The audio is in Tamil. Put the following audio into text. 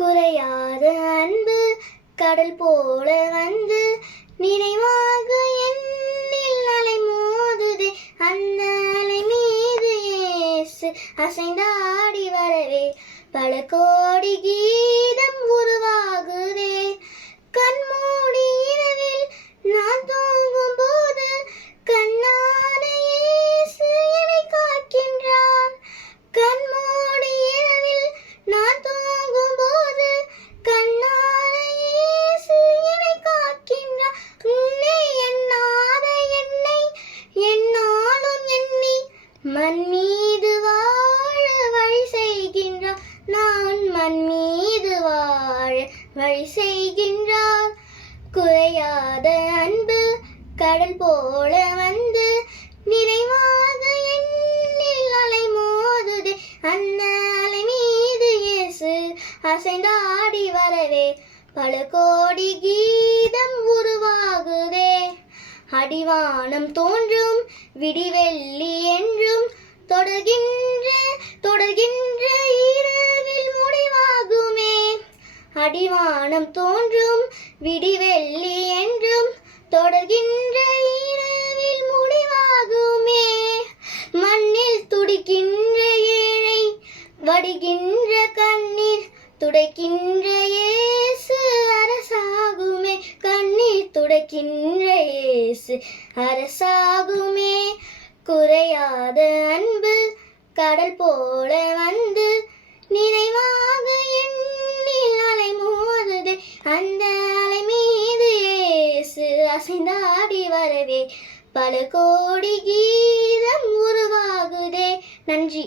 குறையாத அன்பு கடல் போல வந்து நினைவாக என்னில் அலை மோதுதே. அந்த அலை மீது இயேசு அசைந்தாடி வரவே பல கோடி கீதம் உருவாகுதே. கண்மூடி இரவில் நான் தூங்கும் போது கண்ணான இயேசு என்னை காக்கின்றான். கண்மூடி இரவில் நான் தூங்கும் போது கண்ணான இயேசு என்னை காக்கின்றான். உன்னை எண்ணாத என்னை என்னாலும் எண்ணி மண் மீது வாழ வழி செய்கின்றான். நான் மண் மீது வாழ வழி செய்கின்றான். குறையாத அன்பு கடல் போல வந்து நிறைவாக என்னில் அலை மோதுதே. அந்த அலை மீது இயேசு அசைந்தாடி வரவே பல கோடி கீதம் உருவாகுதே. அடிவானம் தோன்றும் விடிவெள்ளி என்றும் தொடர்கின்ற இரவில் முடிவாகுமே. அடிவானம் தோன்றும் விடிவெள்ளி என்றும் தொடர்கின்ற இரவில் முடிவாகுமே. மண்ணில் துடிக்கின்ற ஏழை வடிகின்ற கண்ணீர் துடைக்கின்ற இயேசு அரசாகுமே. கண்ணீர் துடைக்கின்ற இயேசு அரசாகுமே. குறையாத அன்பு கடல் போல வந்து நிறைவாக என்னில் அலை மோதுதே. அந்த அலை மீது இயேசு அசைந்தாடி வரவே பல கோடி கீதம் உருவாகுதே. நன்றி.